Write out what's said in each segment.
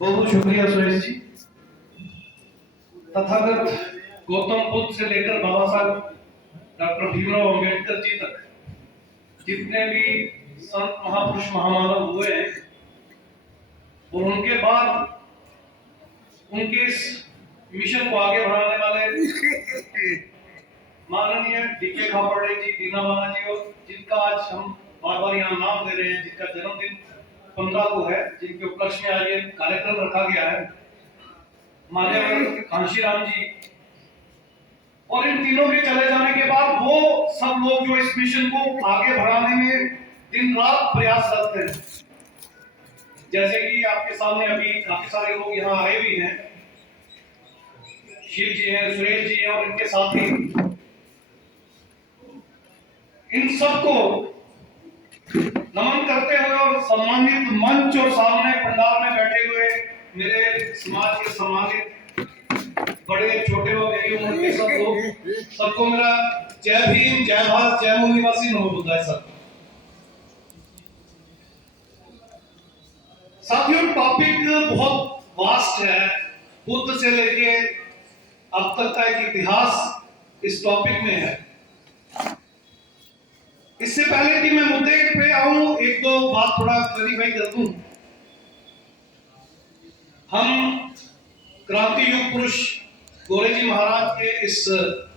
बहुत बहुत शुक्रिया सुरेश जी। तथागत गौतम बुद्ध से लेकर बाबा साहब डॉक्टर भीमराव अंबेडकर जी तक जितने भी संत महापुरुष महामानव हुए हैं और उनके बाद उनके इस मिशन को आगे बढ़ाने वाले माननीय डीके खापर्डे जी, दीना माना जी, और जिनका आज हम बार बार यहाँ नाम ले रहे हैं, जिनका जन्मदिन 15 को है, जिनके उपलक्ष्य में आज ये कार्यक्रम रखा गया है, मान्यवर कांशीराम जी, और इन तीनों के चले जाने के बाद वो सब लोग जो इस मिशन को आगे बढ़ाने में दिन रात प्रयासरत हैं। जैसे कि आपके सामने अभी काफी सारे लोग यहाँ आए भी हैं, शिव जी हैं, सुरेश जी हैं और इनके साथी। इन सबको नमन करते हुए और सम्मानित मंच और सामने पंडाल में बैठे हुए मेरे समाज के सम्मानित बड़े छोटे व मेरी उम्र के सब लोग, सबको मेरा जय भीम, जय भारत, जय मूल निवासी, नमो बुद्धाय। सब साथियों, टॉपिक बहुत वास्ट है। बुद्ध से लेके अब तक का एक इतिहास इस टॉपिक में है। इससे पहले कि मैं मुद्दे पे आऊं, एक दो बात थोड़ा क्लैरिफाई कर दूं। हम क्रांति युग पुरुष गोरे जी महाराज के इस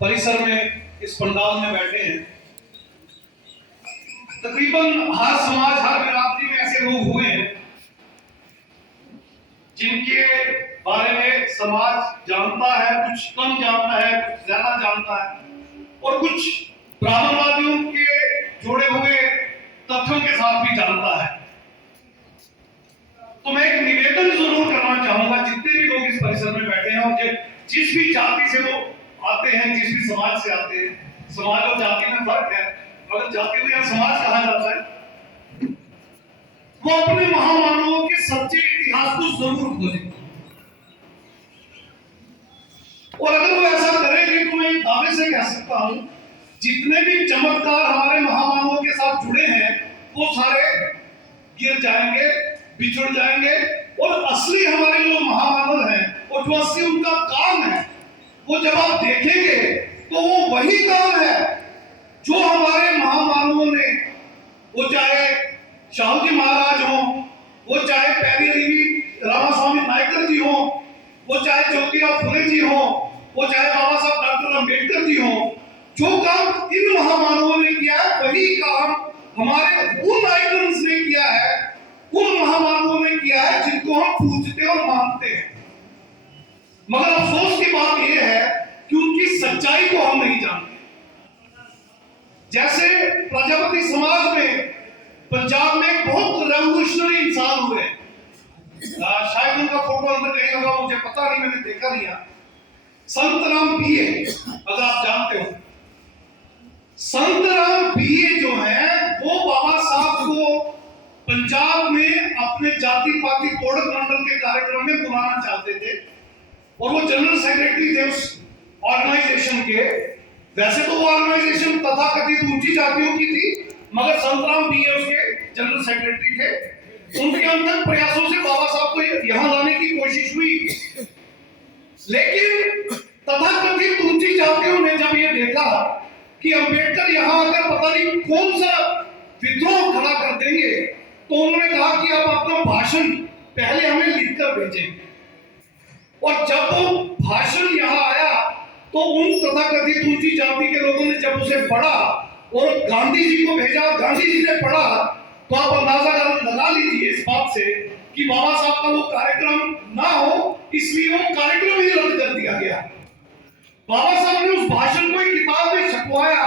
परिसर में, इस पंडाल में बैठे हैं। तकरीबन हर समाज, हर बिरादरी में ऐसे लोग हुए हैं जिनके बारे में समाज जानता है, कुछ कम जानता है, कुछ ज्यादा जानता है, और कुछ ब्राह्मणवादियों के जोड़े हुए तथ्यों के साथ भी जानता है। तो मैं एक निवेदन जरूर करना चाहूंगा, जितने भी लोग इस परिसर में बैठे हैं और जिस भी जाति से वो आते हैं, जिस भी समाज से आते हैं, समाज और जाति में फर्क है, अगर जाति को यह समाज कहा जाता है, वो अपने महामानवों के सच्चे इतिहास को जरूर खोजें। और अगर वो ऐसा करेंगे तो मैं दावे से कह सकता हूं, जितने भी चमत्कार हमारे महामानवों के साथ जुड़े हैं वो सारे गिर जाएंगे, बिछड़ जाएंगे, और असली हमारे जो महामानव हैं और जो असली उनका काम है, वो जब आप देखेंगे तो वो वही काम है जो हमारे महामानवों ने, वो चाहे शाहू जी महाराज हो, वो चाहे प्यारी देवी रामास्वामी नायकर जी हो, वो चाहे ज्योतिराव फुले जी हो, वो चाहे बाबा साहब डॉक्टर अंबेडकर जी हो, जो काम इन महामानवों ने किया है वही काम हमारे उन आइकन्स ने किया है, उन महामानवों ने किया है जिनको हम पूजते और मानते हैं। मगर अफसोस की बात यह है कि उनकी सच्चाई को हम नहीं जानते। जैसे प्रजापति समाज में पंजाब में बहुत रेवोल्यूशनरी इंसान हुए, शायद उनका फोटो अंदर कहीं होगा, मुझे पता नहीं, मैंने देखा नहीं। संत राम पीए, अगर आप जानते हो, संत राम पीए जो है वो बाबा साहब को पंजाब में अपने जाति पाति तोड़क मंडल के कार्यक्रम में बुलाना चाहते थे, और वो जनरल सेक्रेटरी थे उस ऑर्गेनाइजेशन के। वैसे तो वो ऑर्गेनाइजेशन तथाकथित ऊंची जातियों की थी, मगर संत राम पीए उसके जनरल सेक्रेटरी थे। उनके अंतक प्रयासों से बाबा साहब को यहां लाने की कोशिश हुई, लेकिन तथाकथित ऊंची जातियों ने जब ये देखा कि अंबेडकर यहां आकर पता नहीं कौन सा विद्रोह खड़ा कर देंगे, तो उन्होंने कहा कि आप अपना भाषण पहले हमें लिखकर भेजें। और जब वो भाषण यहां आया तो उन तथाकथित ऊंची जाति के लोगों ने जब उसे पढ़ा और गांधी जी को भेजा, गांधी जी ने पढ़ा, तो आप अंदाजा लगा लीजिए इस बात से कि बाबा साहब का वो कार्यक्रम ना हो, इसलिए वो कार्यक्रम ही रद्द कर दिया गया। बाबा साहब ने उस भाषण को एक किताब में छपवाया,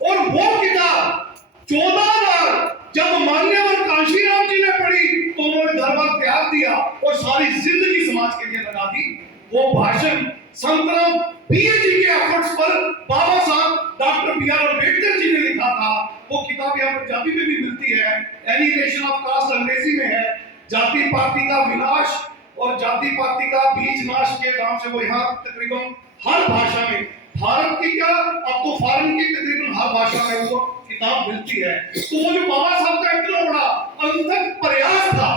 और वो किताब 14 बार जब मान्यवर कांशीराम जी ने पढ़ी तो उन्होंने दरबार त्याग दिया और सारी जिंदगी समाज के लिए लगा दी। वो भाषण संत राम पीए जी के एफर्ट्स पर बाबा साहब doctor B are Ambedkar ji ने लिखा था। वो किताब यहाँ पंजाबी में भी मिलती है, एनिहिलेशन ऑफ कास्ट अंग्रेजी में है, जाति पाति का विनाश और जाति पाति का बीज नाश के नाम से वो यहाँ तकरीबन हर भाषा में, भारत की क्या अब तो फॉरेन की तकरीबन हर भाषा में वो किताब मिलती है। तो वो जो बाबा साहब का इतना बड़ा अंतक प्रयास था,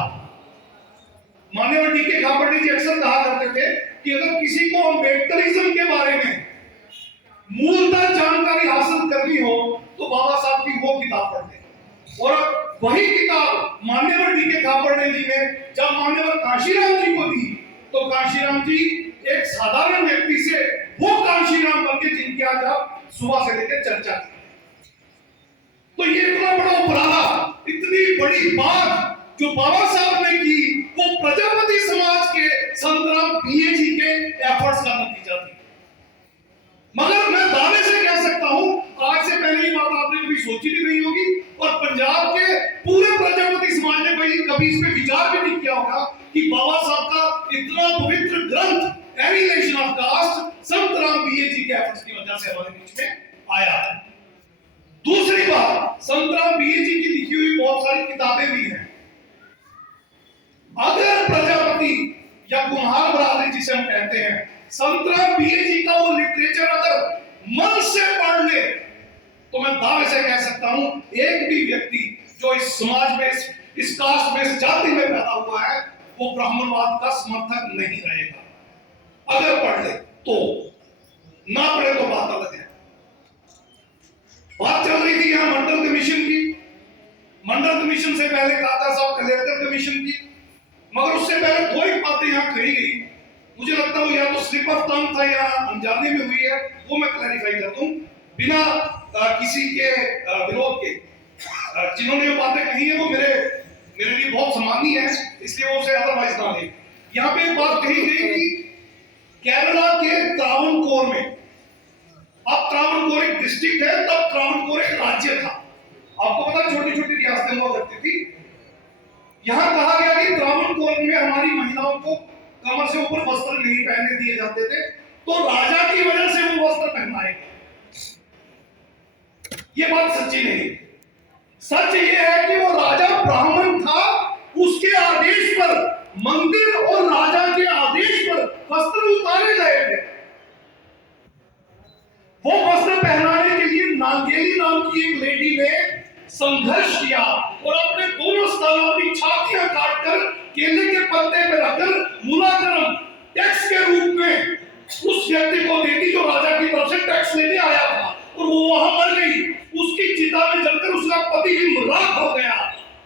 माननीय डीके खापर्डे जी अक्सर कहा करते थे कि अगर किसी को अम्बेडकरिज्म के बारे में मूलतः जानकारी हासिल करनी हो तो बाबा साहब की वो किताब पढ़ लें। और वही किताब मान्यवर डी के खापर्डे जी ने जब मान्यवर कांशीराम जी को दी तो कांशीराम जी एक साधारण व्यक्ति से वो कांशीराम बन के जिनकी आज आप सुबह से लेकर चर्चा की। तो ये इतना बड़ा उपराला, इतनी बड़ी बात जो बाबा साहब ने की वो प्रजापति समाज के संतराम बीए जी के एफर्ट्स का नतीजा थी। मगर मैं दावे से कह सकता हूं, आज से पहले ये बात आपने कभी सोची भी नहीं होगी और पंजाब के पूरे प्रजापति समाज ने कभी इस पे विचार भी नहीं किया होगा कि बाबा साहब का इतना पवित्र ग्रंथ annihilation of caste Santram BA ji के एफर्ट्स की वजह से हमारे बीच में आया है। दूसरी बात, संतराम बीए जी की लिखी हुई बहुत सारी किताबें भी हैं। अगर प्रजापति या कुम्हार बरादरी जिसे हम कहते हैं, संतराम बीए जी का वो लिटरेचर अगर मन से पढ़ ले तो मैं दावे से कह सकता हूं एक भी व्यक्ति जो इस समाज में, इस कास्ट में, इस जाति में पैदा हुआ है वो ब्राह्मणवाद का समर्थक नहीं रहेगा। अगर पढ़ ले तो, ना पढ़े तो बात अलग है। बात चल रही थी यहां मंडल कमीशन की, मंडल कमीशन से पहले काका साहब कलेक्टर कमीशन की, मगर उससे पहले दो एक बातें यहां कही गई, मुझे लगता है या तो स्लिप ऑफ टंग था या अनजाने में हुई है, वो मैं क्लैरिफाई कर दूं बिना किसी के विरोध के। जिन्होंने वो बातें कही है वो मेरे लिए बहुत सम्मानीय है, इसलिए वो उसे अदरवाइज ना ले। यहाँ पे एक बात कही गई कि केरला के त्रावणकोर में, अब त्रावणकोर एक डिस्ट्रिक्ट है, तब त्रावणकोर एक राज्य था। आपको पता छोटी छोटी रियासतें हुआ करती थी। यहां कहा गया कि त्रावणकोर में हमारी महिलाओं को कमर से ऊपर वस्त्र नहीं पहने दिए जाते थे, तो राजा की वजह से वो वस्त्र पहनाए। ये बात सच्ची नहीं। सच ये है कि वो राजा ब्राह्मण था, उसके आदेश पर मंदिर और राजा के आदेश पर वस्त्र उतारे गए थे। वो वस्त्र पहनाने के लिए नागेली नाम की एक लेडी ने संघर्ष किया और अपने दोनों स्थानों की छातियां काटकर केले के पत्ते पे रखकर मुलाकरम टैक्स के रूप में उस व्यक्ति को दे दी जो राजा की तरफ से टैक्स लेने आया था, और वो वहां मर गई। उसकी चिता में जलकर उसका पति भी राख हो गया।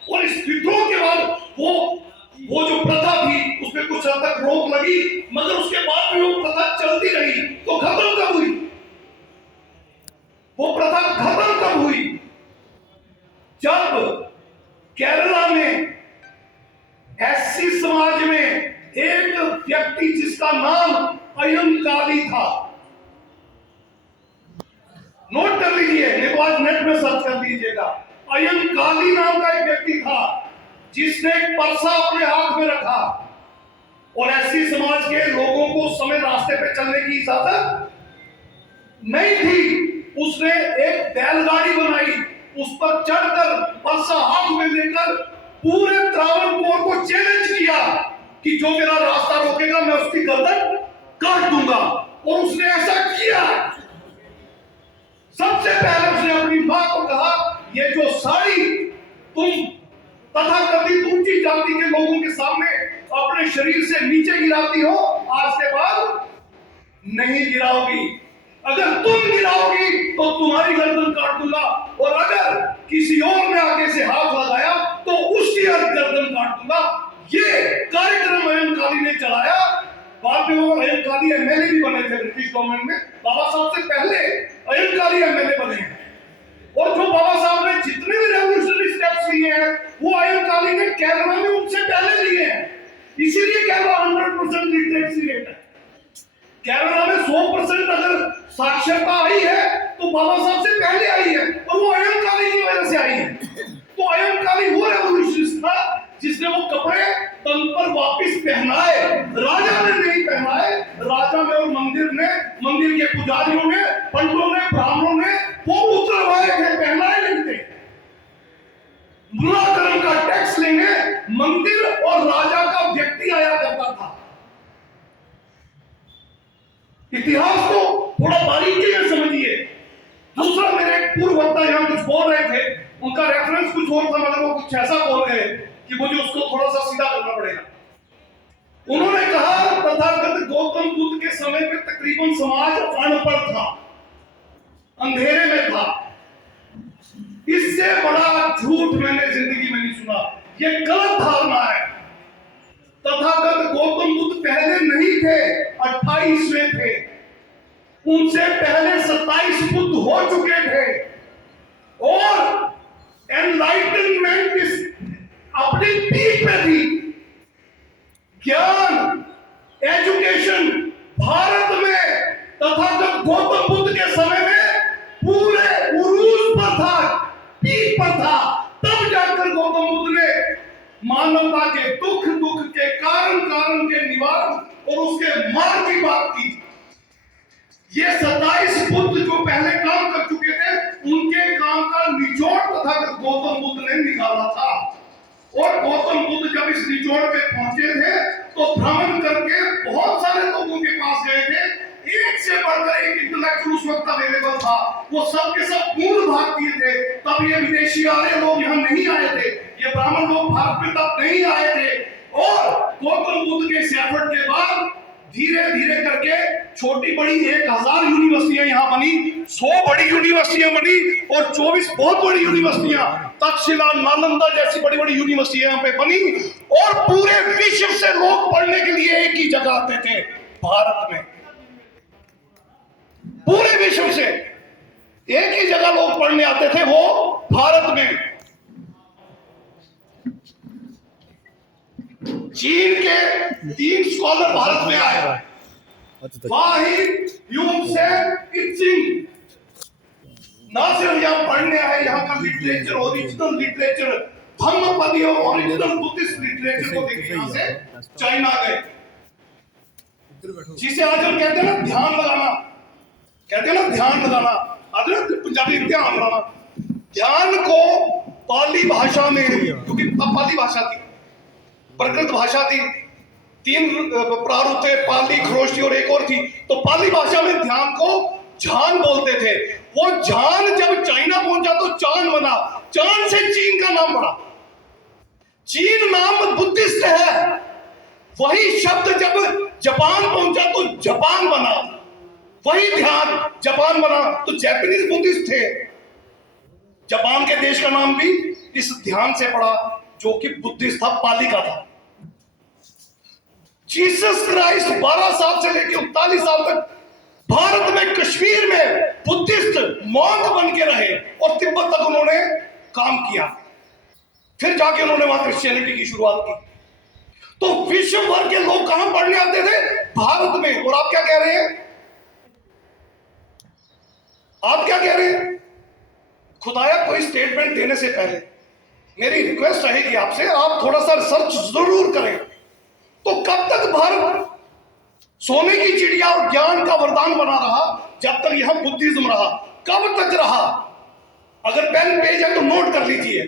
और इस विद्रोह के बाद वो जो प्रथा थी उसमें कुछ हद तक रोक लगी, मगर उसके बाद भी वो प्रथा चलती रही। तो खत्म कब हुई वो प्रथा? खत्म कब हुई? जब केरला में एससी समाज में एक व्यक्ति जिसका नाम अयंकाली था, नोट कर लीजिए, आज नेट में सर्च कर लीजिएगा, अयंकाली नाम का एक व्यक्ति था जिसने एक परसा अपने हाथ में रखा और एससी समाज के लोगों को उस समय रास्ते पे चलने की इजाजत नहीं थी। उसने एक बैलगाड़ी बनाई, उस पर चढ़कर परसा हाथ में लेकर पूरे त्रावणकोर को चैलेंज किया कि जो मेरा रास्ता रोकेगा मैं उसकी गर्दन काट दूंगा। और उसने ऐसा किया। सबसे पहले उसने अपनी मां को कहा, ये जो साड़ी तुम तथाकथित ऊंची जाति के लोगों के सामने अपने शरीर से नीचे गिराती हो, आज के बाद नहीं गिराओगी। अगर तुम गिराओगी तो तुम्हारी गर्दन काट दूंगा, और अगर किसी और ने आगे से हाथ लगाया तो उसकी गर्दन काट दूंगा। ये कार्यक्रम अयंकाली ने चलाया। बाद में वो अयंकाली एमएलए भी बने थे ब्रिटिश गवर्नमेंट में, बाबा साहब से पहले अयंकाली एमएलए बने हैं। और जो बाबा साहब ने जितने भी रेवोल्यूशनरी स्टेप्स लिए हैं वो अयंकाली ने केरला में उनसे पहले लिए हैं। इसीलिए केरला 100% लिटरेसी रेट है। केरला में 100% अगर साक्षरता आई है तो बाबा साहब से पहले आई है, और वो अयंकाली की वजह से आई है। तो अयंकाली वो रेवोल्यूशनिस्ट था जिसने वो कपड़े तन पर वापस पहनाए, राजा ने नहीं पहनाए। राजा ने और मंदिर के पुजारियों ने, पंडितों ने, ब्राह्मणों ने वो उतरवाए थे, पहनाए नहीं थे। मुलाकरम का टैक्स लेने मंदिर और राजा का व्यक्ति आया करता था। इतिहास को थोड़ा बारीकी में समझिए। दूसरा, मेरे एक पूर्व वक्ता यहां कुछ बोल रहे थे, उनका रेफरेंस कुछ और था, मगर वो कुछ ऐसा बोल रहे कि मुझे उसको थोड़ा सा सीधा करना पड़ेगा। उन्होंने कहा तथागत गौतम बुद्ध के समय पे तकरीबन समाज अनपढ़ था, अंधेरे में था। इससे बड़ा झूठ मैंने जिंदगी में नहीं सुना। ये गलत धारणा है। तथागत गौतम बुद्ध पहले नहीं थे, 28वें थे। उनसे पहले 27 बुद्ध हो चुके थे और एनलाइटनमेंट अपनी पीक पे थी। ज्ञान, एजुकेशन भारत में तथागत गौतम बुद्ध के समय में पूरे उरूज पर था, पीक पर था। तब जाकर गौतम बुद्ध ने मानवता के दुख के कारण के निवारण और उसके मार्ग की बात की। ये 27 बुद्ध जो पहले काम कर चुके थे, उनके काम का निचोड़ तथागत गौतम बुद्ध ने निकाला था। और गौतम बुद्ध जब इस निचोड़ पे पहुंचे थे तो भ्रमण करके बहुत सारे लोगों के पास गए थे। एक से बढ़कर एक इंटेलेक्चुअल उस वक्त अवेलेबल था। वो सब के सब पूर्ण भारतीय थे। तब ये विदेशी आर्य लोग यहाँ नहीं आए थे, ये ब्राह्मण लोग भारत में तब नहीं आए थे। और गौतम बुद्ध के इस एफर्ट के बाद धीरे धीरे करके छोटी बड़ी 1000 यूनिवर्सिटियां यहाँ बनी, 100 बड़ी यूनिवर्सिटियां बनी और 24 बहुत बड़ी यूनिवर्सिटियां, तक्षशिला, नालंदा जैसी बड़ी बड़ी यूनिवर्सिटियां यहाँ पे बनी। और पूरे विश्व से लोग पढ़ने के लिए एक ही जगह आते थे, भारत में। पूरे विश्व से एक ही जगह लोग पढ़ने आते थे, वो भारत में। चीन के 3 स्कॉलर भारत में आए, वाहिद, यूमसेन, इचिंग। ना सिर्फ यहाँ पढ़ने आए, यहाँ का लिटरेचर, ओरिजिनल लिटरेचर, धम्मपदी और ओरिजिनल बुद्धिस्ट लिटरेचर को देखने यहाँ से चाइना गए। जिसे आज हम कहते हैं ना ध्यान लगाना, कहते हैं ना ध्यान लगाना, आज पंजाबी ध्यान लगाना। ध्यान को पाली भाषा में, क्योंकि तब पाली भाषा थी, प्रकृत भाषा थी, 3 प्रारूप थे, पाली, खरोष्टी और एक और थी। तो पाली भाषा में ध्यान को झान बोलते थे। वो झान जब चाइना पहुंचा तो चांद बना, चांद से चीन का नाम पड़ा। चीन नाम बुद्धिस्ट है। वही शब्द जब जापान पहुंचा तो जापान बना, वही ध्यान जापान बना। तो जापानीज बुद्धिस्ट थे। जापान के देश का नाम भी इस ध्यान से पड़ा, जो कि बुद्धिस्ट था, पाली का था। जीसस क्राइस्ट 12 साल से लेकर 39 साल तक भारत में, कश्मीर में बुद्धिस्ट मॉन्क बन के रहे और तिब्बत तक उन्होंने काम किया। फिर जाके उन्होंने वहां क्रिश्चियनिटी की शुरुआत की। तो विश्व भर के लोग कहां पढ़ने आते थे? भारत में। और आप क्या कह रहे हैं? आप क्या कह रहे हैं? खुदाया कोई स्टेटमेंट देने से पहले मेरी रिक्वेस्ट रहेगी आपसे, आप थोड़ा सा रिसर्च जरूर करें। तो कब तक भारत सोने की चिड़िया और ज्ञान का वरदान बना रहा? जब तक यहां बुद्धिज्म रहा। कब तक रहा? अगर पेन पेज है तो नोट कर लीजिए।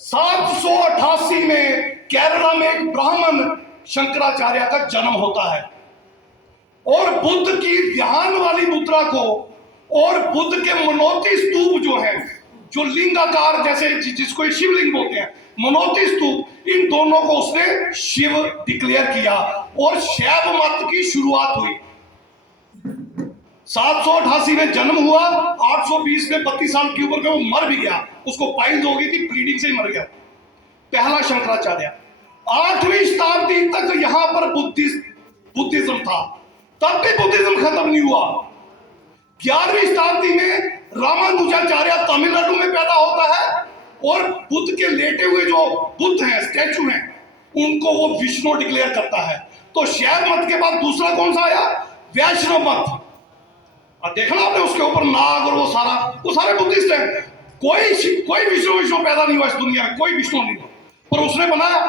788 में केरला में एक ब्राह्मण शंकराचार्य का जन्म होता है और बुद्ध की ध्यान वाली मुद्रा को और बुद्ध के मनोती स्तूप जो है, जो लिंगाकार जैसे जिसको शिवलिंग बोलते हैं, मनोती स्तूप, इन दोनों को उसने शिव डिक्लेयर किया और शैव मत की शुरुआत हुई। 788 में जन्म हुआ, 820 में 32 साल की उम्र में वो मर भी गया। उसको पाइल्स हो गई थी, ब्लीडिंग से ही मर गया। पहला शंकराचार्य। 8वीं शताब्दी तक यहां पर बुद्धिज्म था, तब भी बुद्धिज्म खत्म नहीं हुआ। 11वीं शताब्दी में रामानुजाचार्य तमिलनाडु में पैदा होता है और बुद्ध के लेटे हुए जो बुद्ध हैं, स्टैचू हैं, उनको वो विष्णु डिक्लेयर करता है। तो शैव मत के बाद दूसरा कौन सा आया? वैष्णव मत। और देखना आपने उसके ऊपर नाग और वो सारे बुद्धिस्ट हैं। कोई विष्णु पैदा नहीं हुआ इस दुनिया में, कोई विष्णु नहीं हुआ, पर उसने बनाया।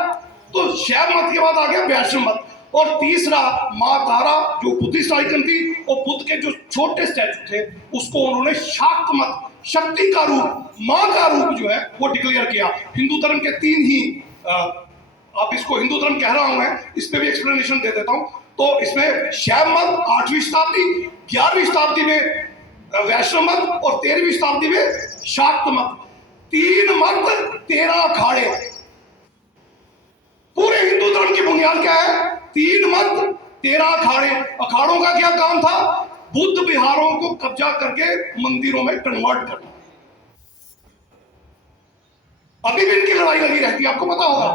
तो शैव मत के बाद आ गया वैष्णव मत। और तीसरा माँ तारा जो बुद्धिस्ट आइकन थी, और बुद्ध के जो छोटे स्टैचू थे उसको उन्होंने शाक्त मत, शक्ति का रूप, माँ का रूप जो है वो डिक्लेयर किया। हिंदू धर्म के 3 ही आप इसको हिंदू धर्म कह रहा हूं मैं, इस पे भी एक्सप्लेनेशन दे देता हूं। तो इसमें शैव मत 8वीं शताब्दी, 11वीं शताब्दी में वैष्णव मत और 13वीं शताब्दी में शाक्त मत। 3 मत 13 अखाड़े पूरे हिंदू हिंदू धर्म की बुनियाद क्या है? 3 मत 13 अखाड़े। अखाड़ों का क्या काम था? बुद्ध विहारों को कब्जा करके मंदिरों में कन्वर्ट करना। अभी भी इनकी लड़ाई लगी रहती है, आपको पता होगा।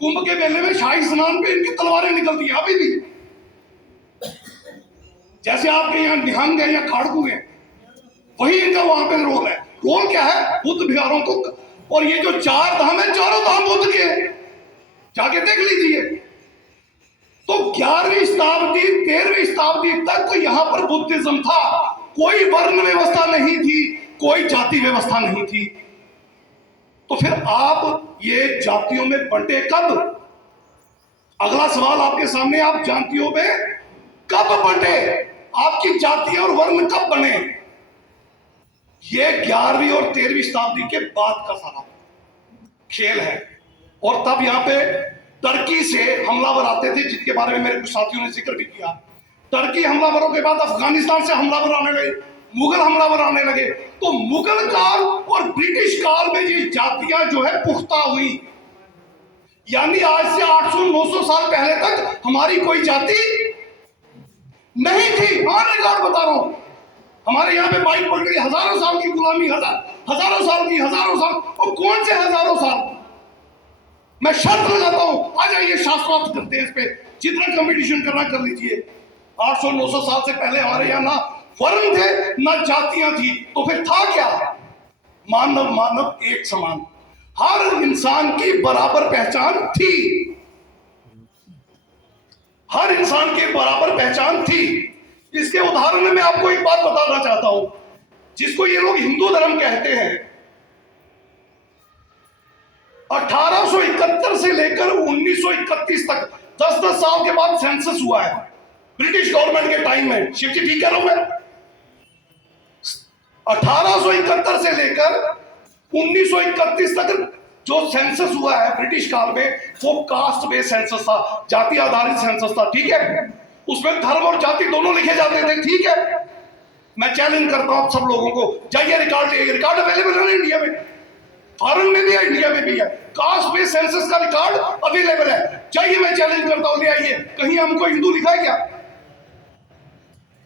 कुंभ के मेले में शाही स्नान पे इनकी तलवारें निकलती हैं अभी भी। जैसे आपके यहाँ निहंग है या खाड़कू है, वही इनका वहां पे रोल है। रोल क्या है? बुद्ध विहारों को। और ये जो 4 धाम है, चारों धाम बुद्ध के, जाके देख लीजिए। तो 11वीं शताब्दी 13वीं शताब्दी तक तो यहां पर बुद्धिज्म था। कोई वर्ण व्यवस्था नहीं थी, कोई जाति व्यवस्था नहीं थी। तो फिर आप ये जातियों में बंटे कब? अगला सवाल आपके सामने, आप जातियों में कब बंटे? आपकी जाति और वर्ण कब बने? ये 11वीं और 13वीं शताब्दी के बाद का सारा खेल है। और तब यहां पे टर्की से हमलावर आते थे, जिनके बारे में मेरे कुछ साथियों ने जिक्र भी किया। टर्की हमलावरों के बाद अफगानिस्तान से हमलावर आने लगे, मुगल हमलावर आने लगे। तो मुगल काल और ब्रिटिश काल में ये जातियां जो है पुख्ता हुई। यानी आज से 800-900 साल पहले तक हमारी कोई जाति नहीं थी। ऑन रिकॉर्ड बता रहा हूं, हमारे यहाँ पे बाइक पड़ गई, हजारों साल की गुलामी, हजारों साल। और कौन से हजारों साल? मैं शर्त लगाता हूं, आ जाइए शास्त्रार्थ करते हैं इस पे, जितना कंपटीशन करना कर लीजिए। 800-900 साल से पहले हमारे यहाँ ना वर्ण थे ना जातियां थी। तो फिर था क्या? मानव एक समान, हर इंसान की बराबर पहचान थी। हर इंसान की बराबर पहचान थी। इसके उदाहरण में मैं आपको एक बात बताना चाहता हूं, जिसको ये लोग हिंदू धर्म कहते हैं। 1871 से लेकर 1931 तक 10-10 साल के बाद सेंसस हुआ है ब्रिटिश गवर्नमेंट के टाइम में। शिव जी ठीक कह रहा हूं मैं? 1871 से लेकर 1931 तक जो सेंसस हुआ है ब्रिटिश काल में, वो कास्ट बेस्ड सेंसस था, जाति आधारित सेंसस था। ठीक है, उसमें धर्म और जाति दोनों लिखे जाते थे। ठीक है, मैं चैलेंज करता हूं सब लोगों को, जाइए रिकॉर्ड ले, रिकॉर्ड अवेलेबल है इंडिया में, फॉरेन में भी है, इंडिया में भी है। कास्ट बेस्ड सेंसस का रिकॉर्ड अवेलेबल है, जाइए, मैं चैलेंज करता हूं, ले आइए। कहीं हमको हिंदू लिखा है क्या?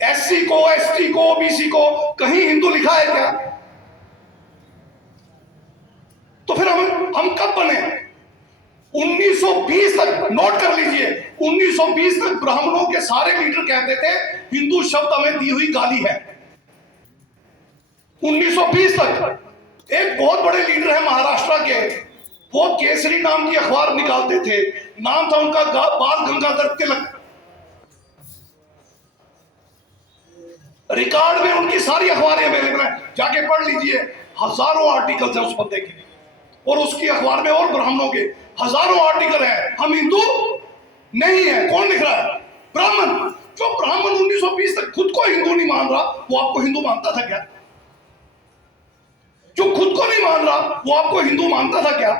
एससी को, एसटी को, ओबीसी को कहीं हिंदू लिखा है क्या? तो फिर हम कब बने? 1920 तक, नोट कर लीजिए, 1920 तक ब्राह्मणों के सारे लीडर कहते थे हिंदू शब्द हमें दी हुई गाली है। 1920 तक एक बहुत बड़े लीडर है महाराष्ट्र के, वो केसरी नाम की अखबार निकालते थे, नाम था उनका बाल गंगाधर तिलक। रिकॉर्ड में उनकी सारी अखबारें अवेलेबल है, जाके पढ़ लीजिए। हजारों आर्टिकल्स हैं उस बंदे के, और उसकी अखबार में और ब्राह्मणों के हजारों आर्टिकल है। हम हिंदू नहीं है। कौन लिख रहा है? ब्राह्मण। जो ब्राह्मण 1920 तक खुद को हिंदू नहीं मान रहा, वो आपको हिंदू मानता था क्या? जो खुद को नहीं मान रहा, वो आपको हिंदू मानता था क्या?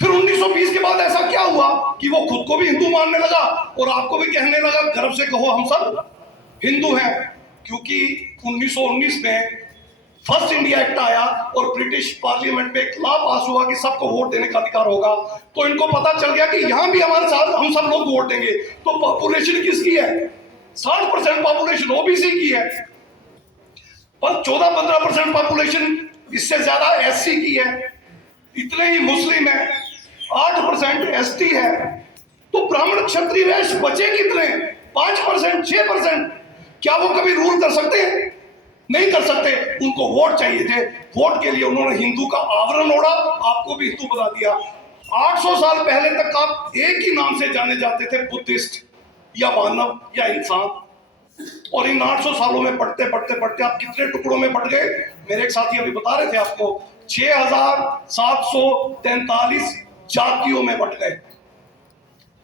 फिर 1920 के बाद ऐसा क्या हुआ कि वो खुद को भी हिंदू मानने लगा और आपको भी कहने लगा, गर्व से कहो हम सब हिंदू हैं? क्योंकि 1919 में फर्स्ट इंडिया एक्ट आया और ब्रिटिश पार्लियामेंट में एक लॉ पास हुआ कि सबको वोट देने का अधिकार होगा। तो इनको पता चल गया कि यहां भी हमारे साथ हम सब लोग वोट देंगे। तो पॉपुलेशन किसकी है? 60% पॉपुलेशन ओबीसी की है, पर 14-15% पॉपुलेशन इससे ज्यादा एससी की है, इतने ही मुस्लिम है, 8% एसटी है। तो ब्राह्मण क्षत्रिय वैश्य बचे कितने? 5%, 6%। क्या वो कभी रूल कर सकते हैं? नहीं कर सकते। उनको वोट चाहिए थे, वोट के लिए उन्होंने हिंदू का आवरण ओढ़ा, आपको भी हिंदू बना दिया। 800 साल पहले तक आप एक ही नाम से जाने जाते थे, बुद्धिस्ट या मानव या इंसान। और इन 800 सालों में बढ़ते बढ़ते बढ़ते आप कितने टुकड़ों में बढ़ गए? मेरे एक साथी अभी बता रहे थे आपको, 6743 जातियों में बढ़ गए।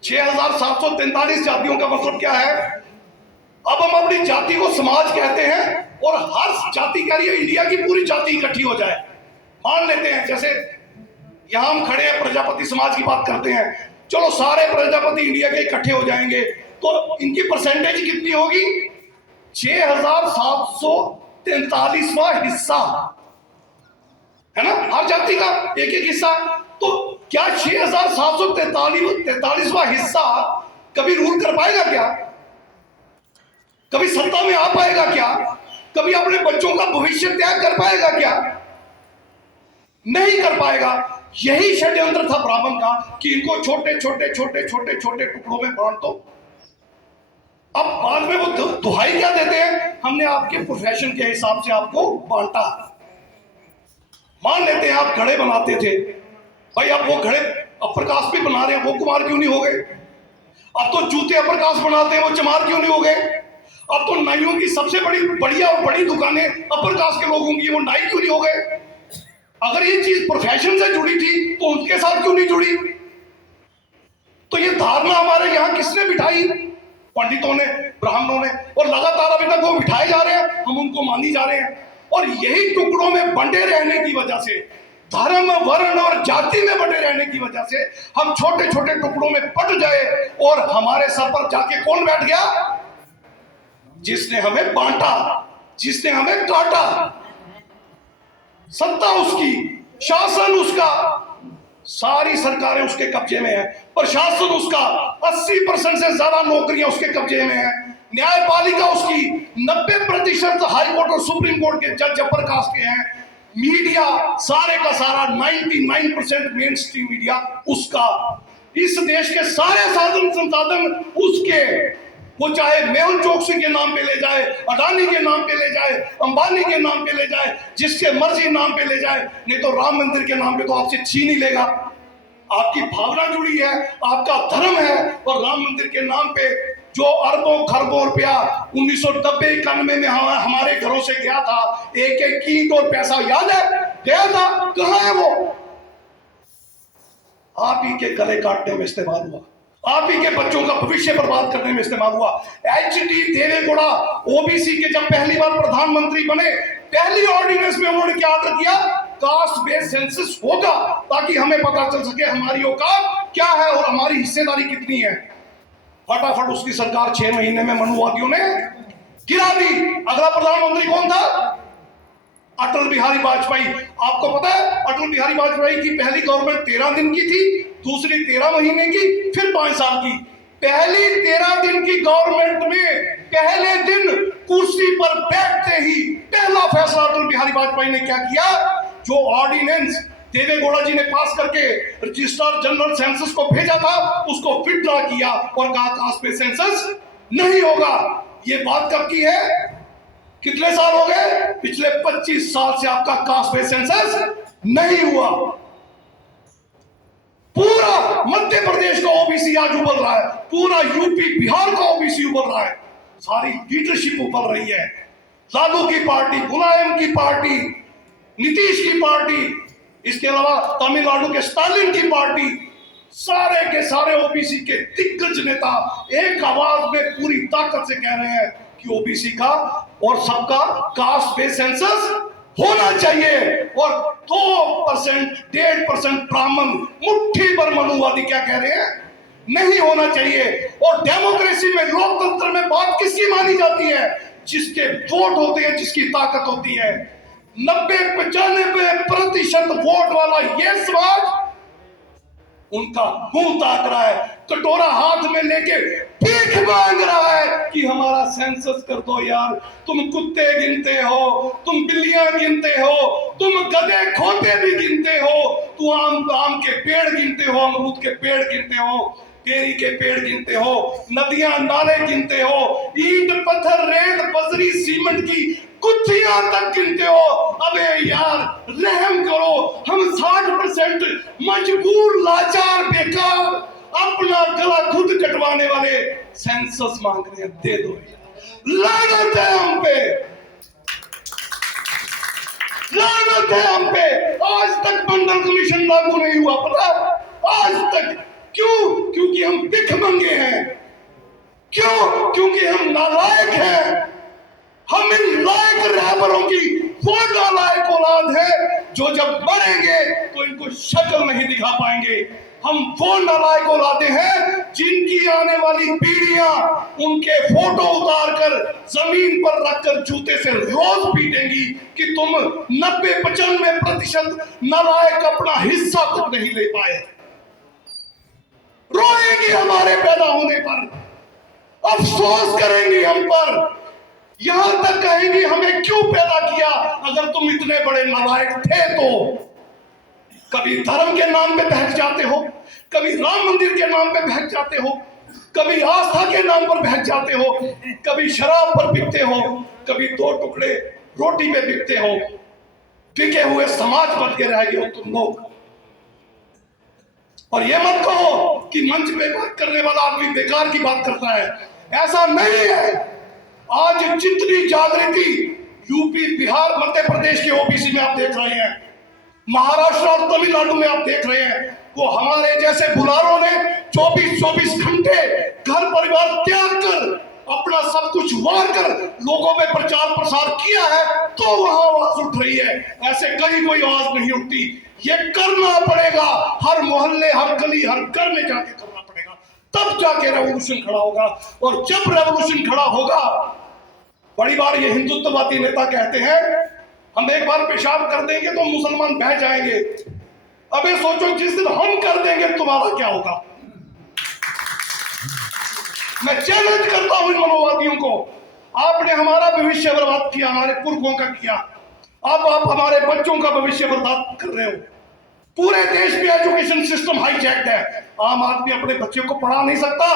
6743 जातियों का मतलब क्या है? अब हम अपनी जाति को समाज कहते हैं, और हर जाति कह रही है इंडिया की पूरी जाति इकट्ठी हो जाए। मान लेते हैं जैसे यहां हम खड़े हैं, प्रजापति समाज की बात करते हैं, चलो सारे प्रजापति इंडिया के इकट्ठे हो जाएंगे, तो इनकी परसेंटेज कितनी होगी? 6743वां हिस्सा है ना, हर जाति का एक एक हिस्सा। तो क्या 6743वां हिस्सा कभी रूल कर पाएगा क्या? कभी सत्ता में आ पाएगा क्या? कभी अपने बच्चों का भविष्य त्याग कर पाएगा क्या? नहीं कर पाएगा। यही षड्यंत्र था ब्राह्मण का कि इनको छोटे छोटे छोटे छोटे छोटे टुकड़ों में बांट दो। अब बाद में वो दुहाई क्या देते हैं, हमने आपके प्रोफेशन के हिसाब से आपको बांटा। मान लेते हैं आप घड़े बनाते थे, भाई अब वो घड़े अपर कास्ट भी बना रहे हैं, वो कुमार क्यों नहीं हो गए? अब तो जूते अपर कास्ट बनाते हैं, वो चमार क्यों नहीं हो गए? अब तो नाइयों की सबसे बढ़िया और बड़ी दुकानें अपर कास्ट के लोगों की, वो नाई क्यों नहीं हो गए? अगर ये चीज प्रोफेशन से जुड़ी थी तो उनके साथ क्यों नहीं जुड़ी? तो ये धारणा हमारे यहाँ किसने बिठाई? पंडितों ने, ब्राह्मणों ने, और लगातार अभी तक वो बिठाए जा रहे हैं, हम उनको मानी जा रहे हैं। और यही टुकड़ों में बंटे रहने की वजह से, धर्म वर्ण और जाति में बंटे रहने की वजह से हम छोटे छोटे टुकड़ों में बट गए। और हमारे सर पर जाके कौन बैठ गया? जिसने हमें बांटा, जिसने हमें काटा। सत्ता उसकी, शासन उसका, सारी सरकारें उसके कब्जे में है, प्रशासन उसका, 80% से ज्यादा नौकरियां उसके कब्जे में है, न्यायपालिका उसकी, 90% हाई कोर्ट और सुप्रीम कोर्ट के जज अपर कास्ट के हैं, मीडिया सारे का सारा 99% मेन स्ट्रीम मीडिया उसका, इस देश के सारे साधन संसाधन उसके। वो चाहे मेहुल चोकसी के नाम पे ले जाए, अडानी के नाम पे ले जाए, अंबानी के नाम पे ले जाए, जिसके मर्जी नाम पे ले जाए, नहीं तो राम मंदिर के नाम पे तो आपसे छीन ही लेगा। आपकी भावना जुड़ी है, आपका धर्म है, और राम मंदिर के नाम पे जो अरबों खरबों रुपया 1990-91 में हमारे घरों से गया था, एक एक ईंट और पैसा याद है गया था, कहां है वो? आप ही के गले काटने में इस्तेमाल हुआ, आप ही के बच्चों का भविष्य बर्बाद करने में इस्तेमाल हुआ। एच.डी. देवेगौड़ा ओबीसी के जब पहली बार प्रधानमंत्री बने, पहली ऑर्डिनेंस में उन्होंने क्या ऑर्डर किया? कास्ट बेस्ड सेंसस होगा, ताकि हमें पता चल सके हमारी औकात क्या है और हमारी हिस्सेदारी कितनी है। फटाफट उसकी सरकार 6 महीने में मनुवादियों ने गिरा दी। अगला प्रधानमंत्री कौन था? अटल बिहारी वाजपेयी। आपको पता है अटल बिहारी वाजपेयी की पहली गवर्नमेंट 13 दिन की थी, दूसरी 13 महीने की, फिर 5 साल की। पहली 13 दिन की गवर्नमेंट में पहले दिन कुर्सी पर बैठते ही पहला फैसला अटल बिहारी वाजपेयी ने क्या किया? जो ऑर्डिनेंस देवेगौड़ा जी ने पास करके रजिस्ट्रार जनरल सेंसस को भेजा था, उसको विथड्रॉ किया और कहा कास्ट बेस्ड सेंसस नहीं होगा। ये बात कब की है? कितने साल हो गए? पिछले 25 साल से आपका कास्ट बेस्ड सेंसस नहीं हुआ। पूरा मध्य प्रदेश का ओबीसी आज उबल रहा है, पूरा यूपी बिहार का ओबीसी उबल रहा है, सारी लीडरशिप उबल रही है। लालू की पार्टी, मुलायम की पार्टी, नीतीश की पार्टी, इसके अलावा तमिलनाडु के स्टालिन की पार्टी, सारे के सारे ओबीसी के दिग्गज नेता एक आवाज में पूरी ताकत से कह रहे हैं कि ओबीसी का और सबका कास्ट बेस्ड सेंसस होना चाहिए। और 2%, 1.5% ब्राह्मण, मुट्ठी भर मनुवादी क्या कह रहे हैं? नहीं होना चाहिए। और डेमोक्रेसी में, लोकतंत्र में बात किसकी मानी जाती है? जिसके वोट होते हैं, जिसकी ताकत होती है। 90-95% वोट वाला ये समाज उनका मुंह ताक रहा है, कटोरा हाथ में लेके भीख मांग रहा है कि हमारा सेंसस कर दो यार। तुम कुत्ते गिनते हो, तुम बिल्लियां गिनते हो, तुम गधे खोते भी गिनते हो, तू आम के पेड़ गिनते हो, अमरूद के पेड़ गिनते हो, केरी के पेड़ गिनते हो, नदियां नाले गिनते हो, ईंट पत्थर रेत बजरी सीमेंट की कुत्थियां तक गिनते हो। अबे यार रहम करो, हम 60% मजबूर लाचार बेकार अपना गला खुद कटवाने वाले सेंसस मांग रहे हैं, दे दो यार। लानत है हम पे, लानत है हम पे। आज तक मंडल कमीशन लागू नहीं हुआ, पता? आज तक। क्यों? क्योंकि हम भिख मंगे हैं। क्यों? क्योंकि हम नालायक हैं। हम इन लायक रहबरों की वो नालायक औलाद है जो जब मरेंगे तो इनको शक्ल नहीं दिखा पाएंगे। हम वो नालायक औलादे हैं जिनकी आने वाली पीढ़ियां उनके फोटो उतार कर जमीन पर रखकर जूते से रोज पीटेंगी कि तुम 90-95% नालायक अपना हिस्सा तक नहीं ले पाए। रोएंगी हमारे पैदा होने पर, अफसोस करेंगी हम पर, यहां तक कहेंगी हमें क्यों पैदा किया अगर तुम इतने बड़े नालायक थे तो। कभी धर्म के नाम पे बहक जाते हो, कभी राम मंदिर के नाम पे बहक जाते हो, कभी आस्था के नाम पर बहक जाते हो, कभी शराब पर बिकते हो, कभी 2 टुकड़े रोटी पे बिकते हो। टिके हुए समाज बन के रह गए हो तुम लोग। और ये मत कहो कि मंच पे बात करने वाला आदमी बेकार की बात करता है, ऐसा नहीं है। आज जितनी जागृति यूपी, बिहार, मध्य प्रदेश के ओबीसी में आप देख रहे हैं, महाराष्ट्र और तमिलनाडु में आप देख रहे हैं, वो हमारे जैसे बुलारों ने 24-24 घंटे घर परिवार त्याग कर, अपना सब कुछ वार कर लोगों में प्रचार प्रसार किया है, तो वहां आवाज उठ रही है। ऐसे कहीं कोई आवाज नहीं उठती। ये करना पड़ेगा, हर मोहल्ले, हर गली, हर घर में जाके करना पड़ेगा, तब जाके रेवोल्यूशन खड़ा होगा। और जब रेवोल्यूशन खड़ा होगा, बड़ी बार ये हिंदुत्ववादी नेता कहते हैं हम एक बार पेशाब कर देंगे तो मुसलमान बह जाएंगे। अबे सोचो, जिस दिन हम कर देंगे तुम्हारा क्या होगा। मैं चैलेंज करता हूं इन मनोवादियों को, आपने हमारा भविष्य बर्बाद किया, हमारे पुरखों का किया, अब आप हमारे बच्चों का भविष्य बर्बाद कर रहे हो। पूरे देश में एजुकेशन सिस्टम हाईजैक्ड है। आम आदमी अपने बच्चों को पढ़ा नहीं सकता,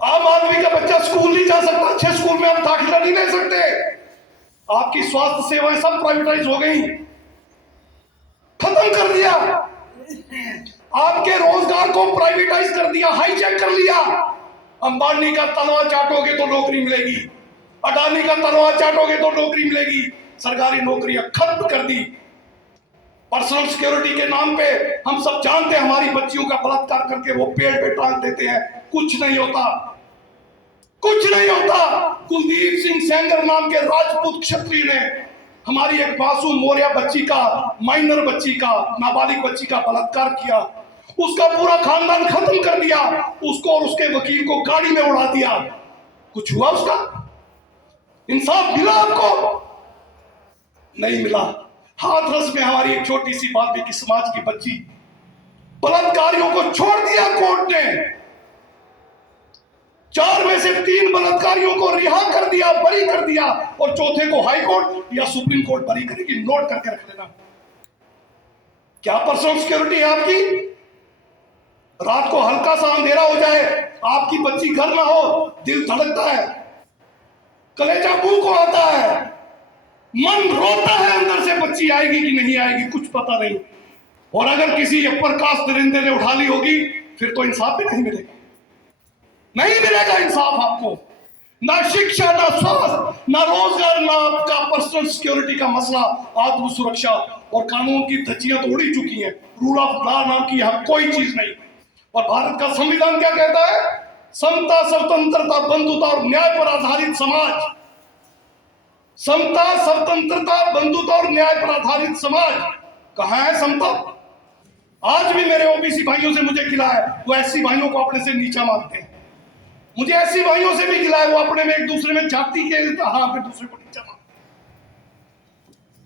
आम आदमी का बच्चा स्कूल नहीं जा सकता, अच्छे स्कूल में हम दाखिला नहीं ले सकते। आपकी स्वास्थ्य सेवाएं सब प्राइवेटाइज हो गई, खत्म कर दिया। आपके रोजगार को प्राइवेटाइज कर दिया, हाईजैक कर लिया। अंबानी का तलवा चाटोगे तो नौकरी मिलेगी, अडानी का तलवा चाटोगे तो नौकरी मिलेगी। सरकारी नौकरियां खत्म कर दी। पर्सनल सिक्योरिटी के नाम पे हम सब जानते हैं, हमारी बच्चियों का बलात्कार करके वो पेड़ पे टांग देते हैं, कुछ नहीं होता, कुछ नहीं होता। कुलदीप सिंह सेंगर नाम के राजपूत क्षत्रिय ने हमारी एक मासूम मौर्य बच्ची का, माइनर बच्ची का, नाबालिग बच्ची का बलात्कार किया, उसका पूरा खानदान खत्म कर दिया, उसको और उसके वकील को गाड़ी में उड़ा दिया। कुछ हुआ उसका? इंसाफ मिला आपको? नहीं मिला। हाथरस में हमारी एक छोटी सी वाल्मीकि समाज की बच्ची, बलात्कारियों को छोड़ दिया कोर्ट ने, 4 में से 3 बलात्कारियों को रिहा कर दिया, बरी कर दिया, और चौथे को हाई कोर्ट या सुप्रीम कोर्ट बरी करेगी। नोट करके रख लेना। क्या पर्सनल सिक्योरिटी है आपकी? रात को हल्का सा अंधेरा हो जाए, आपकी बच्ची घर ना हो, दिल धड़कता है, कलेजा मुंह को आता है, मन रोता है अंदर से, बच्ची आएगी कि नहीं आएगी कुछ पता नहीं। और अगर किसी अपर कास्ट दरिंदे ने उठा ली होगी, फिर तो इंसाफ भी नहीं मिलेगा, नहीं मिलेगा इंसाफ आपको। ना शिक्षा, ना स्वास्थ्य, ना रोजगार, ना आपका पर्सनल सिक्योरिटी का मसला। आत्म सुरक्षा और कानून की धज्जियां तो उड़ी चुकी हैं। रूल ऑफ लॉ नाम की यहां कोई चीज नहीं। और भारत का संविधान क्या कहता है? समता, स्वतंत्रता, बंधुता और न्याय पर आधारित समाज। समता, स्वतंत्रता, बंधुता और न्याय पर आधारित समाज। कहां है समता? आज भी मेरे ओबीसी भाइयों से मुझे गिला है, वो एससी भाइयों को अपने से नीचा मानते हैं। मुझे एससी भाइयों से भी गिला है, वो अपने में एक दूसरे में जाति के हाँ पे दूसरे को नीचा मानते हैं।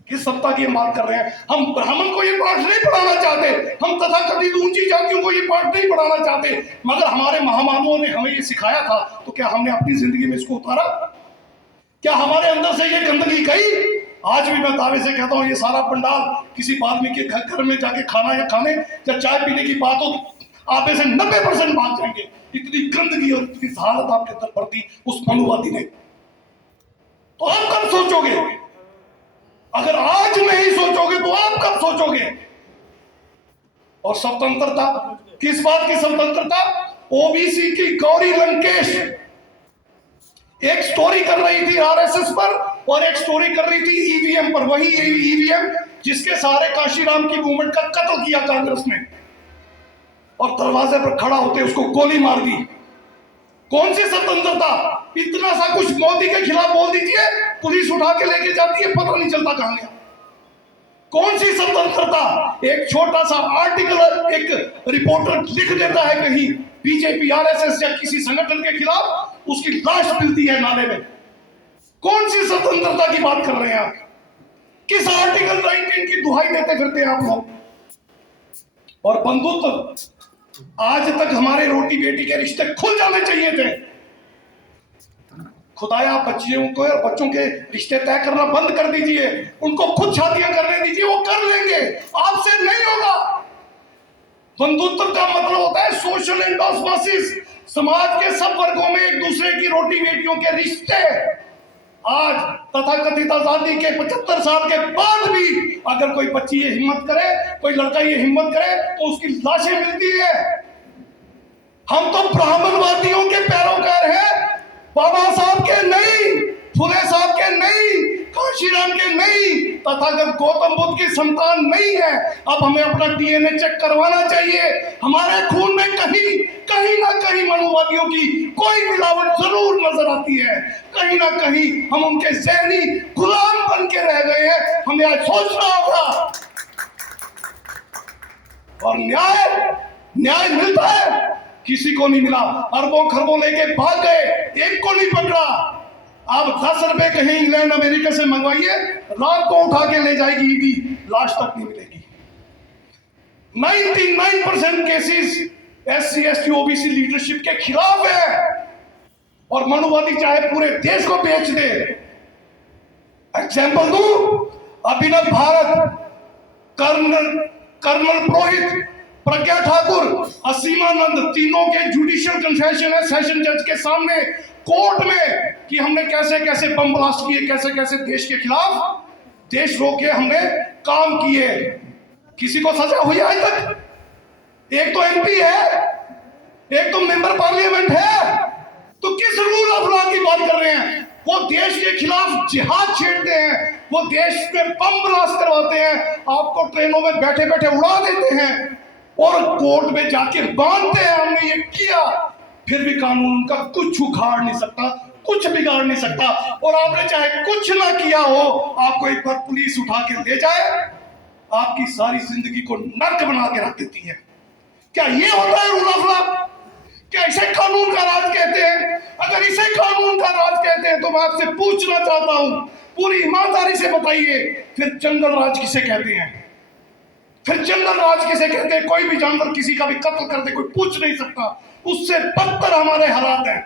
किस सत्ता की हम बात कर रहे हैं? हम ब्राह्मण को ये पाठ नहीं पढ़ाना चाहते, हम तथाकथित ऊंची जातियों को ये पाठ नहीं पढ़ाना चाहते, मगर हमारे महामानवों ने हमें ये सिखाया था, तो क्या हमने अपनी जिंदगी में इसको उतारा? क्या हमारे अंदर से ये गंदगी गई? आज भी मैं दावे से कहता हूं, ये सारा पंडाल किसी वाल्मीकि के घर में जाके खाना या खाने या चाय पीने की बात हो, आप ऐसे 90% भाग जाएंगे। इतनी गंदगी और इतनी जहालत आपके अंदर बढ़ती उस मनुवादी ने। तो आप कब सोचोगे? अगर आज नहीं सोचोगे तो आप कब सोचोगे? और स्वतंत्रता, किस बात की स्वतंत्रता? ओबीसी की गौरी लंकेश एक स्टोरी कर रही थी आरएसएस पर, और एक स्टोरी कर रही थी ईवीएम पर। वही ईवीएम जिसके सहारे काशीराम की मूवमेंट का कत्ल किया कांग्रेस ने, और दरवाजे पर खड़ा होते उसको गोली मार दी। कौन सी स्वतंत्रता? इतना सा कुछ मोदी के खिलाफ बोल दीजिए, पुलिस उठा के लेके जाती है, पता नहीं चलता कहां गया। कौन सी स्वतंत्रता? एक छोटा सा आर्टिकल एक रिपोर्टर लिख देता है कहीं बीजेपी, आरएसएस या किसी संगठन के खिलाफ, उसकी लाश मिलती है नाले में। कौन सी स्वतंत्रता की बात कर रहे हैं आप? किस आर्टिकल 19 की दुहाई देते फिरते हैं आप लोग? और बंधुत्व, आज तक हमारे रोटी बेटी के रिश्ते खुल जाने चाहिए थे। खुदाया बच्चों के रिश्ते तय करना बंद कर दीजिए, उनको खुद शादियां करने दीजिए, वो कर लेंगे, आपसे नहीं होगा। बंधुत्व का मतलब होता है सोशल एंडोस्मोसिस, समाज के सब वर्गों में एक दूसरे की रोटी बेटियों के रिश्ते। आज तथाकथित आजादी के 75 साल के बाद भी अगर कोई बच्ची ये हिम्मत करे, कोई लड़का ये हिम्मत करे, तो उसकी लाशें मिलती है। हम तो ब्राह्मणवादियों के पैरोकार हैं, बाबा साहब के नहीं, फुले साहब के नहीं, काशीराम के नहीं, तथागत गौतम बुद्ध की संतान नहीं है। अब हमें अपना डीएनए चेक करवाना चाहिए। हमारे खून में कहीं ना कहीं मनुवादियों की कोई मिलावट जरूर नजर आती है। कहीं ना कहीं हम उनके ज़हनी गुलाम बन के रह गए हैं। हमें आज सोचना होगा। और न्याय मिलता है, किसी को नहीं मिला। अरबों खरबों लेके भाग गए, एक को नहीं पकड़ा। अब 10 रुपए कहीं इंग्लैंड अमेरिका से मंगवाइए, रात को उठा के ले जाएगी ईडी, लाश तक नहीं मिलेगी। 99% cases SC ST OBC leadership के खिलाफ है। और मनुवादी चाहे पूरे देश को बेच दे। एग्जाम्पल दूं, अभिनव भारत, कर्नल पुरोहित, प्रज्ञा ठाकुर, असीमानंद, तीनों के जुडिशियल कन्फेशन है सेशन जज के सामने कोर्ट में कि हमने कैसे कैसे बम ब्लास्ट किए, कैसे कैसे देश के खिलाफ देश रोके हमने काम किए। किसी को सजा हुई आज तक? एक तो MP है, एक तो मेंबर पार्लियामेंट है, तो किस रूल ऑफ लॉ की बात कर रहे हैं? वो देश के खिलाफ जिहाद छेड़ते हैं, वो देश में बम ब्लास्ट करवाते हैं, आपको ट्रेनों में बैठे बैठे उड़ा देते हैं और कोर्ट में जाके बांधते हैं हमने ये किया। फिर भी कानून उनका कुछ उखाड़ नहीं सकता, कुछ बिगाड़ नहीं सकता। और आपने चाहे कुछ ना किया हो, आपको एक बार पुलिस उठा के ले जाए, आपकी सारी जिंदगी को नर्क बना के रख देती है। क्या ये होता है रूल ऑफ लॉ? क्या इसे कानून का राज कहते हैं? अगर इसे कानून का राज कहते हैं तो मैं आपसे पूछना चाहता हूं, पूरी ईमानदारी से बताइए, फिर जंगल राज किसे कहते हैं? फिर जंगल राज किसे कहते हैं? कोई भी जानवर किसी का भी कत्ल कर दे, कोई पूछ नहीं सकता। उससे बदतर हमारे हालात हैं।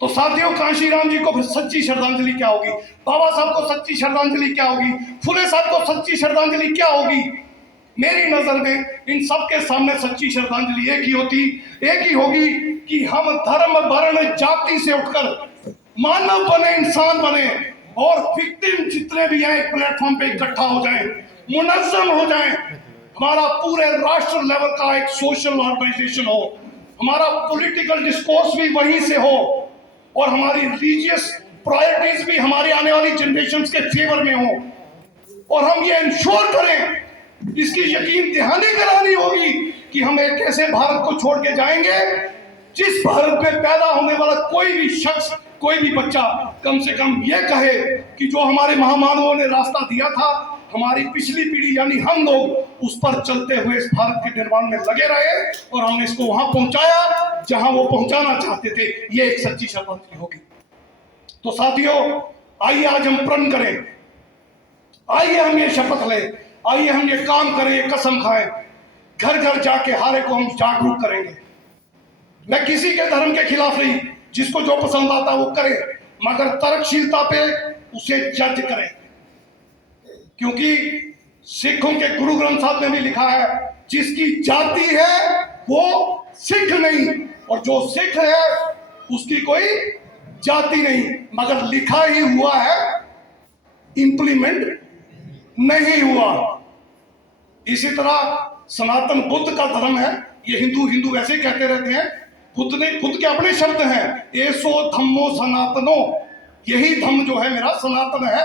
तो साथियों, काशीराम जी को फिर सच्ची श्रद्धांजलि क्या होगी? बाबा साहब को सच्ची श्रद्धांजलि क्या होगी? फुले साहब को सच्ची श्रद्धांजलि क्या होगी? मेरी नजर में इन सबके सामने सच्ची श्रद्धांजलि एक ही होगी कि हम धर्म वर्ण जाति से उठकर मानव बने, इंसान बने, और विक्टिम जितने भी हैं एक प्लेटफॉर्म पे इकट्ठा हो जाएं, मुनज़्ज़म हो जाएं। हमारा पूरे राष्ट्र लेवल का एक सोशल ऑर्गेनाइजेशन हो, हमारा पॉलिटिकल डिस्कोर्स भी वहीं से हो, और हमारी रिलीजियस प्रायोरिटीज भी हमारी आने वाली जनरेशंस के फेवर में हो। और हम ये इंश्योर करें, इसकी यकीन दहानी करानी होगी कि हम एक ऐसे भारत को छोड़ के जाएंगे जिस भारत में पैदा होने वाला कोई भी शख्स, कोई भी बच्चा कम से कम ये कहे कि जो हमारे महामानवों ने रास्ता दिया था, हमारी पिछली पीढ़ी यानी हम लोग उस पर चलते हुए इस भारत के निर्माण में लगे रहे और हमने इसको वहां पहुंचाया जहां वो पहुंचाना चाहते थे। ये एक सच्ची श्रद्धांजलि होगी। तो साथियों, आइए आज हम प्रण करें, आइए हम ये शपथ लें, आइए हम ये काम करें, ये कसम खाएं, घर घर जाके हारे को हम जागरूक करेंगे। मैं किसी के धर्म के खिलाफ नहीं, जिसको जो पसंद आता वो करे, मगर तर्कशीलता पे उसे जज करें। क्योंकि सिखों के गुरु ग्रंथ साहब ने भी लिखा है, जिसकी जाति है वो सिख नहीं, और जो सिख है उसकी कोई जाति नहीं। मगर लिखा ही हुआ है, इंप्लीमेंट नहीं हुआ। इसी तरह सनातन बुद्ध का धर्म है, ये हिंदू वैसे कहते रहते हैं, बुद्ध के अपने शब्द हैं, एसो धम्मो सनातनो, यही धम्म जो है मेरा सनातन है।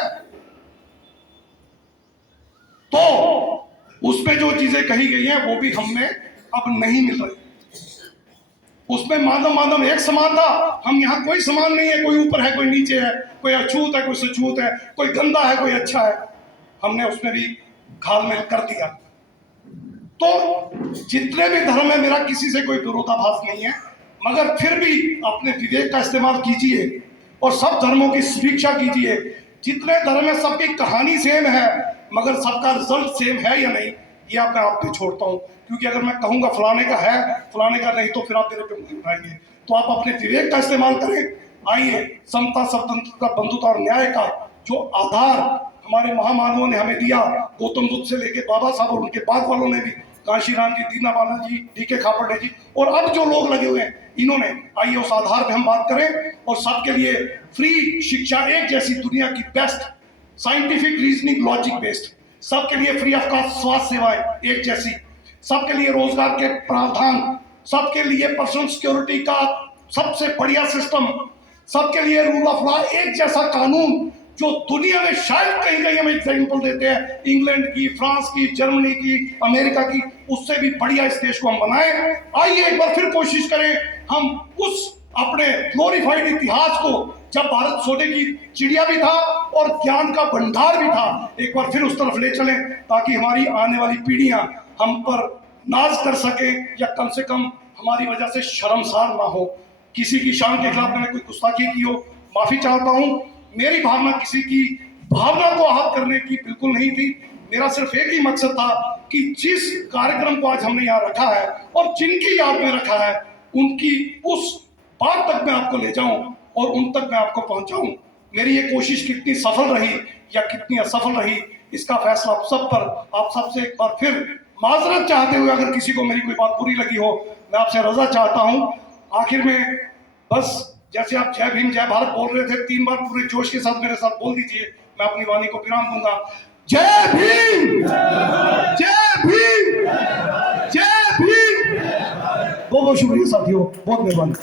तो उसमें जो चीजें कही गई हैं वो भी हमें अब नहीं मिल रही। उसमें मानव एक समान था, हम यहाँ कोई समान नहीं है, कोई ऊपर है कोई नीचे है, कोई अछूत है कोई सछूत है, कोई गंदा है कोई अच्छा है, हमने उसमें भी घालमेल कर दिया। तो जितने भी धर्म है, मेरा किसी से कोई विरोधाभास नहीं है, मगर फिर भी अपने विवेक का इस्तेमाल कीजिए और सब धर्मों की समीक्षा कीजिए। जितने धर्म है सबकी कहानी सेम है, मगर सबका रिजल्ट सेम है या नहीं, ये आप मैं आप पे छोड़ता हूँ, क्योंकि अगर मैं कहूँगा फलाने का है फलाने का नहीं तो फिर आप मेरे पे उंगली उठाएंगे। तो आप अपने विवेक का इस्तेमाल करें। आइए, समता, स्वतंत्रता, बंधुता और न्याय का जो आधार हमारे महामानवों ने हमें दिया, गौतम बुद्ध से लेके बाबा साहब और उनके बाद वालों ने भी, काशीराम जी, दीना बालाजी, डी.के. खापर्डे जी और अब जो लोग लगे हुए हैं इन्होंने, आइए उस आधार पे हम बात करें। और सबके लिए फ्री शिक्षा, एक जैसी, दुनिया की best scientific reasoning logic based, सबके लिए फ्री ऑफ कॉस्ट स्वास्थ्य सेवाएं एक जैसी, सबके लिए रोजगार के प्रावधान, सबके लिए पर्सनल सिक्योरिटी का सबसे बढ़िया सिस्टम, सबके लिए रूल ऑफ लॉ, एक जैसा कानून जो दुनिया में शायद कहीं कहीं हम एग्जाम्पल देते हैं इंग्लैंड की, फ्रांस की, जर्मनी की, अमेरिका की, उससे भी बढ़िया इस देश को हम बनाएं। आइए एक बार फिर कोशिश करें हम उस अपने ग्लोरीफाइड इतिहास को, जब भारत सोने की चिड़िया भी था और ज्ञान का भंडार भी था, एक बार फिर उस तरफ ले चलें, ताकि हमारी आने वाली पीढ़ियां हम पर नाज कर सके या कम से कम हमारी वजह से शर्मसार ना हो। किसी की शान के खिलाफ मैंने कोई गुस्ताखी की हो, माफी चाहता हूं। मेरी भावना किसी की भावना को आहत करने की बिल्कुल नहीं थी। मेरा सिर्फ एक ही मकसद था कि जिस कार्यक्रम को आज हमने यहाँ रखा है और जिनकी याद में रखा है, उनकी उस बात तक मैं आपको ले जाऊं और उन तक मैं आपको पहुंचाऊं। मेरी ये कोशिश कितनी सफल रही या कितनी असफल रही, इसका फैसला आप सब पर, आप सबसे एक बार फिर माजरत चाहते हुए, अगर किसी को मेरी कोई बात बुरी लगी हो, मैं आपसे रजा चाहता हूं। आखिर में बस जैसे आप जय भीम जय भारत बोल रहे थे, 3 बार पूरे जोश के साथ मेरे साथ बोल दीजिए, मैं अपनी वाणी को विराम दूंगा। जय भीम, जय भीम, जय भीम। बहुत बहुत शुक्रिया साथियों, बहुत मेहरबानी।